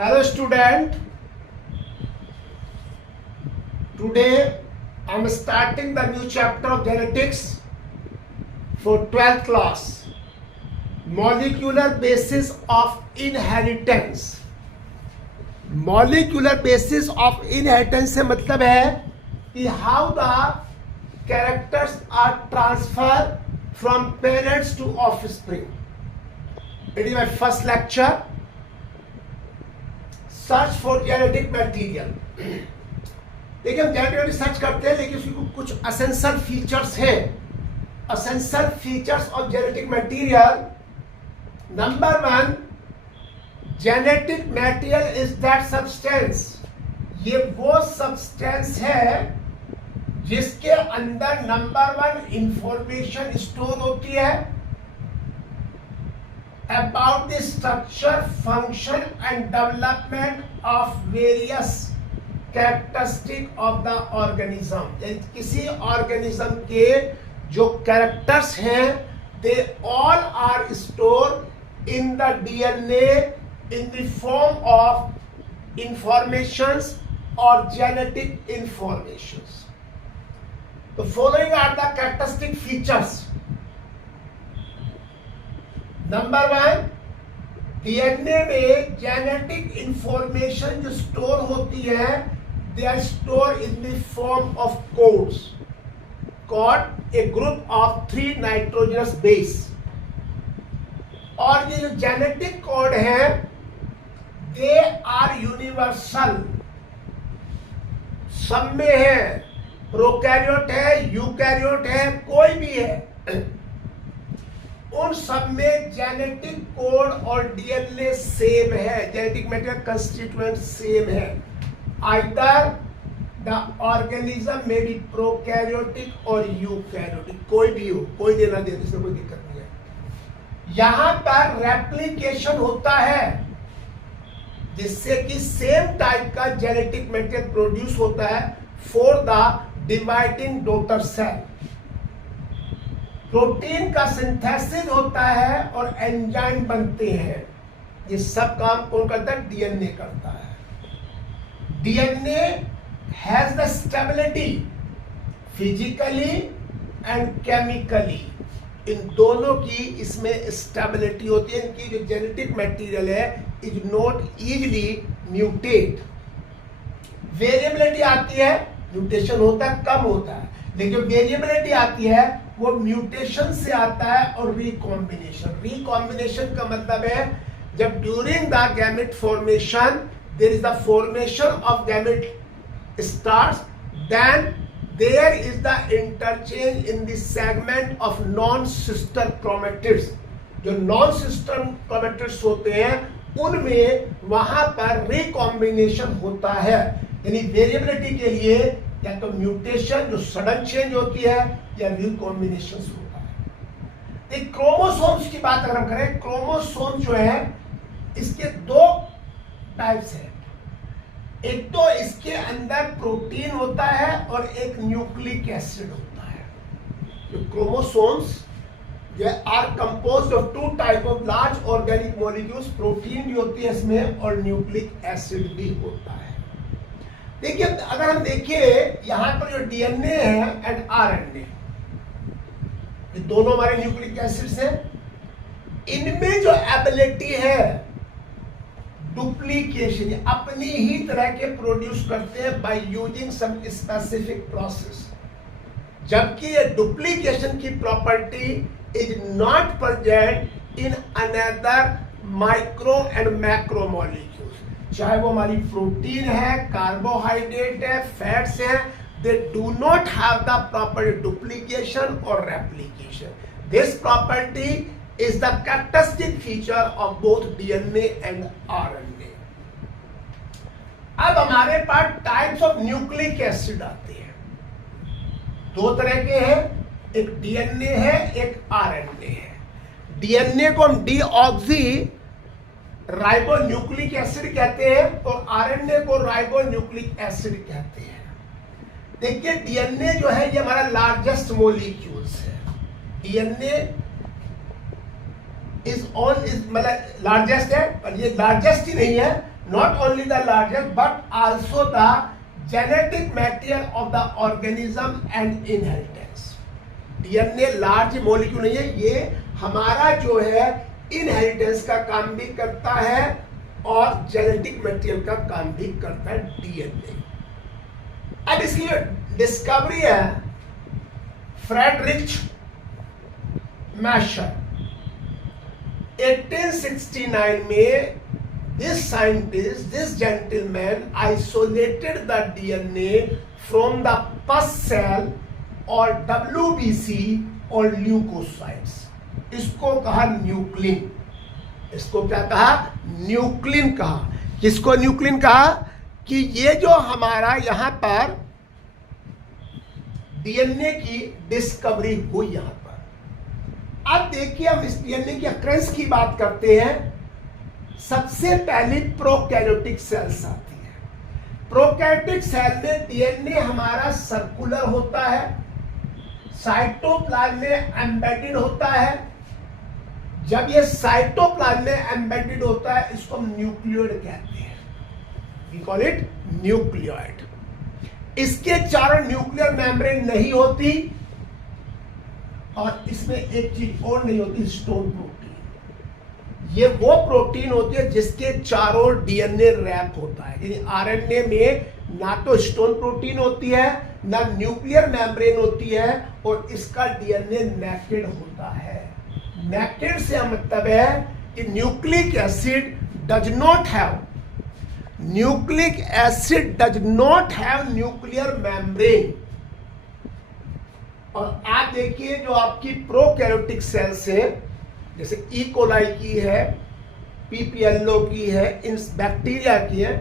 Hello student, today I am starting the new chapter of genetics for 12th class, molecular basis of inheritance. Molecular basis of inheritance से मतलब है कि how the characters are transferred from parents to offspring. It is my first lecture. Search for genetic material. देखिए हम genetic search करते हैं लेकिन उसकी कुछ एसेंशियल फीचर्स हैं. Essential features of genetic material. Number 1, genetic material is that substance. ये वो सब्सटेंस है जिसके अंदर नंबर 1 इंफॉर्मेशन स्टोर होती है about the structure, function and development of various characteristic of the organism. किसी organism के जो characters हैं they all are stored in the DNA in the form of informations or genetic informations. The following are the characteristic features. Number 1, DNA में genetic information जो store होती है they are store in the form of codes called a group of 3 nitrogenous base. और ये जो genetic code है they are universal. सब में है, प्रोकैरियोट है, यूकैरियोट है, कोई भी है, उन सब में जेनेटिक कोड और डीएनए सेम है, जेनेटिक मटेरियल कंस्टिट्यूएंट सेम है. आइदर द ऑर्गेनिज्म में बी प्रोकैरियोटिक और यूकैरियोटिक, कोई भी हो, कोई लेना देना इसमें कोई दिक्कत नहीं है. यहां पर रेप्लिकेशन होता है जिससे कि सेम टाइप का जेनेटिक मटेरियल प्रोड्यूस होता है for the dividing daughter cell. Protein का सिंथेसिस होता है और एंजाइम बनते हैं. ये सब काम कौन करता है? डीएनए करता है. DNA has the stability physically and chemically. इन दोनों की इसमें स्टेबिलिटी होती है. इनकी जो जेनेटिक मटेरियल है is not easily mutate. Variability आती है, म्यूटेशन होता है, कम होता है, लेकिन जो वेरिएबिलिटी आती है वो म्यूटेशन से आता है और रिकॉम्बिनेशन. रिकॉम्बिनेशन का मतलब है जब during the gamete formation there is the formation of gamete starts, then there is the interchange in the segment of non sister chromatids. जो नॉन सिस्टर क्रोमैटिड्स होते हैं उनमें वहां पर रिकॉम्बिनेशन होता है. यानी वेरिएबिलिटी के लिए या तो म्यूटेशन जो सडन चेंज होती है या रिकॉम्बिनेशन होता है. एक क्रोमोसोम्स की बात अगर हम करें, क्रोमोसोम जो है इसके 2 टाइप्स हैं. एक तो इसके अंदर प्रोटीन होता है और एक न्यूक्लिक एसिड होता है. जो क्रोमोसोम्स जो are composed of 2 type of large organic molecules. Protein भी होती है इसमें और न्यूक्लिक एसिड भी होता है. देखिए अगर हम देखिए यहां पर जो डीएनए है एंड आरएनए, ये दोनों हमारे न्यूक्लिक एसिड्स हैं. इनमें जो एबिलिटी है डुप्लीकेशन, अपनी ही तरह के प्रोड्यूस करते हैं by using some specific process. जबकि ये डुप्लीकेशन की property is not present in another micro and macro molecules. चाहे वो हमारी प्रोटीन है, कार्बोहाइड्रेट है, फैट्स हैं, they do not have the proper duplication or replication. This property is the characteristic feature of both DNA and RNA. अब हमारे पास types of nucleic acid आते हैं. 2 तरह के हैं, एक डीएनए है, एक आरएनए है. डीएनए को हम डीऑक्सी राइबोन्यूक्लिक एसिड कहते हैं और आरएनए को राइबोन्यूक्लिक एसिड कहते हैं. देखिए डीएनए जो है ये हमारा लार्जेस्ट मॉलिक्यूल्स है. डीएनए इज मतलब लार्जेस्ट है, पर ये लार्जेस्ट ही नहीं है, not only the largest but also the genetic material of the organism and inheritance. DNA large molecule नहीं है, ये हमारा जो है इनहेरिटेंस का काम भी करता है और जेनेटिक मटेरियल का काम भी करता है डीएनए। अब इसकी डिस्कवरी है फ्रेडरिच मैशर 1869 में। This scientist, this gentleman isolated the DNA from the pus cell और WBC और ल्यूकोसाइट्स। इसको कहा न्यूक्लिन। इसको क्या कहा? न्यूक्लिन कहा। किसको न्यूक्लिन कहा? कि ये जो हमारा यहां पर डीएनए की डिस्कवरी हुई यहां पर। अब देखिए हम इस डीएनए की अक्रेंस की बात करते हैं। सबसे पहले प्रोकैरियोटिक सेल्स आती है। प्रोकैरियोटिक सेल में डीएनए हमारा सर्कुलर होता है, साइटोप्लाज्म में एम्बेडेड होता है। जब ये साइटोप्लाज्म में एम्बेडेड होता है इसको हम न्यूक्लियोइड कहते हैं, वी कॉल इट न्यूक्लियोइड। इसके चारों न्यूक्लियर मेम्ब्रेन नहीं होती और इसमें एक चीज और नहीं होती, हिस्टोन प्रोटीन। ये वो प्रोटीन होती है जिसके चारों डीएनए रैप होता है। यानी आरएनए में ना तो हिस्टोन प्रोटीन होती है ना न्यूक्लियर मेम्ब्रेन होती है और इसका डीएनए नेकेड होता है। नेकेड से मतलब है कि nucleic acid does not have nuclear membrane. और आप देखिए जो आपकी प्रोकैरियोटिक सेल्स है, जैसे ई कोलाई की है, पीपीएलओ की है, इन बैक्टीरिया की है,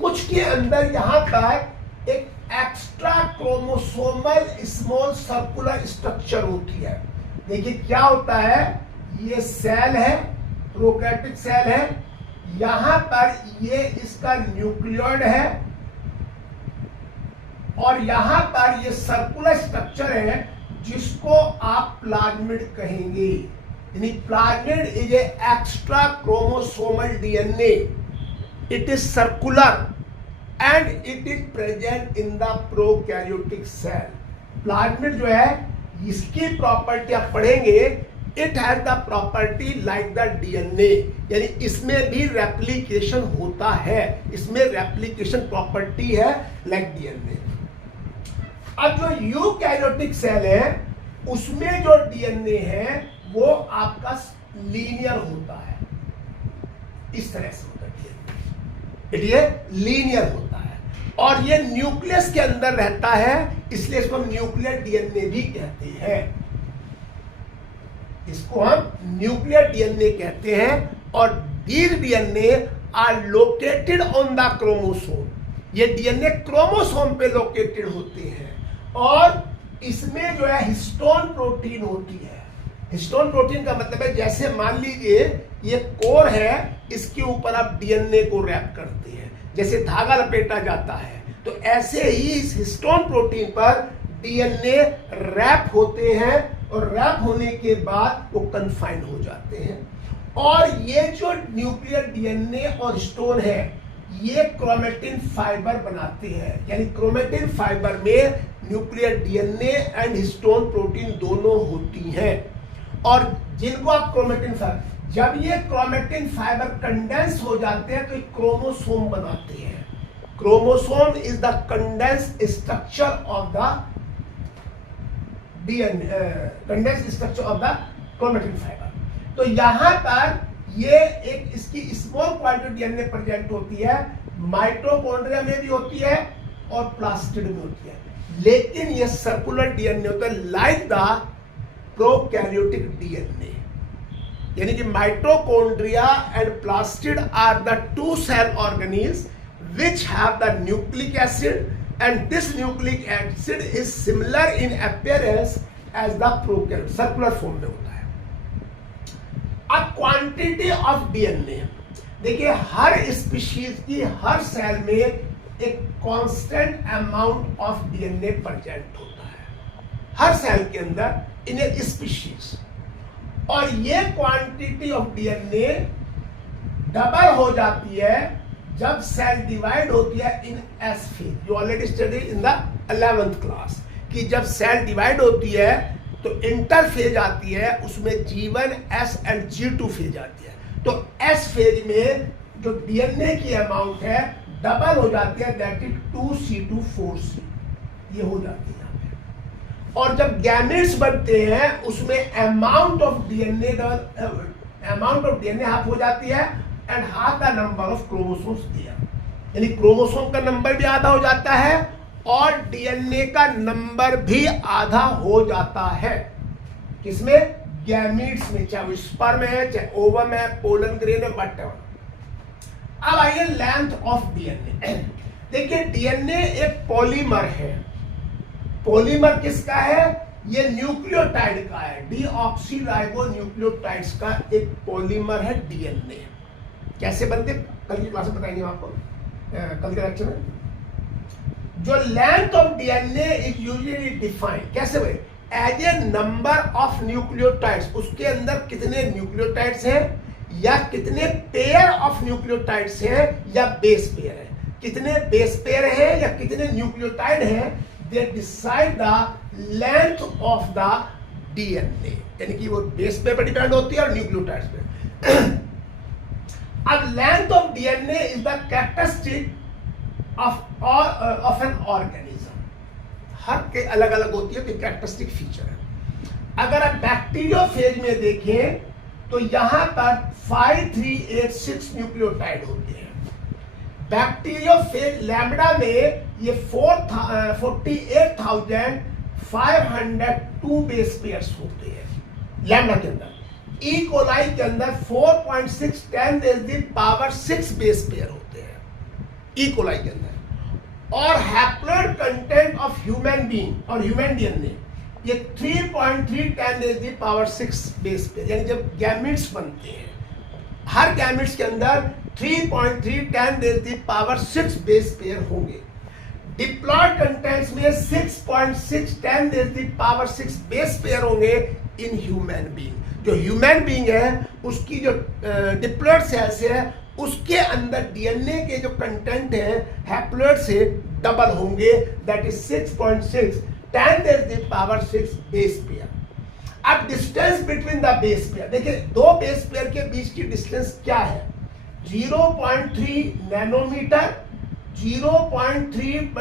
कुछ के अंदर यहां पर एक extra chromosomal small circular structure होती है। देखिए क्या होता है, ये सेल है, प्रोकैरियोटिक सेल है, यहां पर ये इसका न्यूक्लियोइड है और यहां पर ये सर्कुलर स्ट्रक्चर है जिसको आप प्लाज्मिड कहेंगे। यानी plasmid is a extra chromosomal DNA, it is circular and it is present in the prokaryotic cell. Plasmid जो है इसकी प्रॉपर्टी आप पढ़ेंगे, it has the property like the DNA, यानी इसमें भी रेप्लिकेशन होता है, इसमें रेप्लिकेशन प्रॉपर्टी है लाइक डीएनए। अब जो यूकैरियोटिक सेल है उसमें जो डीएनए है वो आपका लीनियर होता है, इस तरह से होता है, ये लीनियर होता है और ये न्यूक्लियस के अंदर रहता है, इसलिए इसको हम न्यूक्लियर डीएनए भी कहते हैं। इसको हम न्यूक्लियर डीएनए कहते हैं और these DNA are located on the chromosome. ये डीएनए क्रोमोसोम पे लोकेटेड होते हैं और इसमें जो है हिस्टोन प्रोटीन होती है। हिस्टोन प्रोटीन का मतलब है जैसे मान लीजिए ये कोर है, इसके ऊपर आप डीएनए को रैप करते हैं, जैसे धागा लपेटा जाता है, तो ऐसे ही इस हिस्टोन प्रोटीन पर डीएनए रैप होते हैं और रैप होने के बाद वो कन्फाइन हो जाते हैं। और ये जो न्यूक्लियर डीएनए और हिस्टोन है ये क्रोमेटिन फाइबर बनाते हैं, यानी क्रोमेटिन फाइबर में nuclear DNA and histone protein दोनों होती हैं। और जिनको आप क्रोमेटिन फाइबर, जब ये क्रोमेटिन फाइबर कंडेंस हो जाते हैं तो एक क्रोमोसोम बनाते हैं। Chromosome is the condensed structure of the DNA, condensed structure of the chromatin fibre. तो यहां पर ये एक इसकी स्मॉल क्वांटिटी डीएनए प्रेजेंट होती है, माइटोकॉन्ड्रिया में भी होती है और प्लास्टिड में होती है, लेकिन ये सर्कुलर डीएनए होता है लाइक द प्रोकैरियोटिक डीएनए। यानी कि mitochondria and plastid are the two cell organelles which have the nucleic acid and this nucleic acid is similar in appearance as the prokaryote, circular form में होता है। अब quantity of DNA देखिए, हर species की हर cell में एक constant amount of DNA present होता है हर सेल के अंदर इन ए स्पीशीज, और ये क्वांटिटी ऑफ डीएनए डबल हो जाती है जब सेल डिवाइड होती है in S phase, you already study in the 11th class, कि जब सेल डिवाइड होती है तो इंटर फेज आती है, उसमें G1, S and G2 phase आती है। तो S फेज में जो डीएनए की अमाउंट है डबल हो जाती है, दैट इज 2C2 4C, ये हो जाती है यहाँ पे। और जब गैमेट्स बनते हैं उसमें अमाउंट ऑफ डीएनए हाफ हो जाती है and half the number of chromosomes दिया, यानी क्रोमोसोम का नंबर भी आधा हो जाता है और डीएनए का नंबर भी आधा हो जाता है। किसमें? गैमीट्स में, चाहे वो स्पर्म है, चाहे ओवम है, पोलन ग्रेन है, व्हाटएवर। अब आइए लेंथ ऑफ डीएनए। देखिए डीएनए एक पॉलीमर है। पॉलीमर किसका है? ये न्यूक्लियोटाइड का है, डीऑक्सीराइबो न्यूक्लियोटाइड्स का एक पॉलीमर है डीएनए। कैसे बनते कल की क्लास में बताएंगे आपको, कल के लेक्चर में। जो length of DNA is usually defined कैसे भाई? As a number of nucleotides, उसके अंदर कितने न्यूक्लियोटाइड्स हैं या कितने पेयर ऑफ न्यूक्लियोटाइड्स हैं या बेस पेयर है, कितने बेस पेयर हैं या कितने न्यूक्लियोटाइड हैं, they decide the length of the DNA, यानी कि वो बेस पेयर पर डिपेंड होती है और न्यूक्लियोटाइड्स पे। अब length of DNA is the characteristic of an organism. हर के अलग अलग होती है, तो कैरेक्टरिस्टिक फीचर है। अगर आप बैक्टीरियोफेज में देखें तो यहां पर 5386 न्यूक्लियोटाइड होते हैं। बैक्टीरियोफेज लैम्बडा में ये 48,502 बेस पेयर्स होते हैं लैम्बडा के अंदर। ई कोलाई के अंदर 4.6 10⁻⁶ बेस पेयर होते हैं ई कोलाई के अंदर। और haploid content of human being और ह्यूमन डीएनए ये 3.3 10⁻⁶ बेस पेयर, यानी जब गैमिट्स बनते हैं हर गैमिट्स के अंदर 3.3 10⁻⁶ बेस पेयर होंगे। डिप्लॉयड कंटेंट्स में 6.6 10⁻⁶ बेस पेयर होंगे इन ह्यूमन बीइंग। जो ह्यूमन बीइंग है उसकी जो डिप्लॉयड सेल्स है उसके अंदर डीएनए के जो कंटेंट है हैप्लॉइड से डबल होंगे, दैट इज 6.6 10⁻⁶ बेस पेयर। अब distance between the base pair, देखिए दो बेस पेयर के बीच की डिस्टेंस क्या है? 0.3 नैनोमीटर, 0.3 ×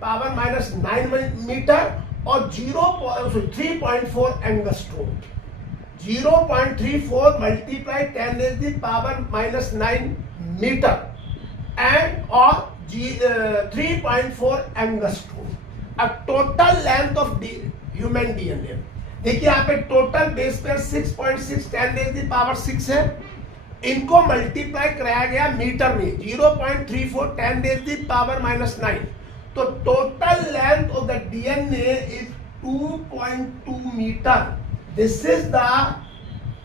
10⁻⁹ मीटर और 3.4 एंगस्ट्रोम। 0.34 × 10⁻⁹ मीटर एंड और 3.4 एंगस्ट्रोम। अब total length of human DNA, देखिए यहाँ पे टोटल बेस पेयर 6.6 10⁻⁶ है। इनको मल्टीप्लाई कराया गया मीटर में 0.34 10⁻⁹ तो total length of the DNA is 2.2 metre. This is the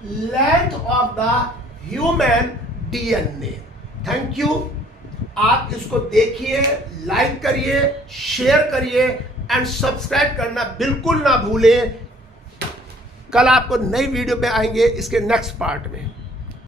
length of the human DNA. Thank you. आप इसको देखिए, लाइक करिए, शेयर करिए एंड सब्सक्राइब करना बिल्कुल ना भूलें। कल आपको नई वीडियो पे आएंगे इसके नेक्स्ट पार्ट में।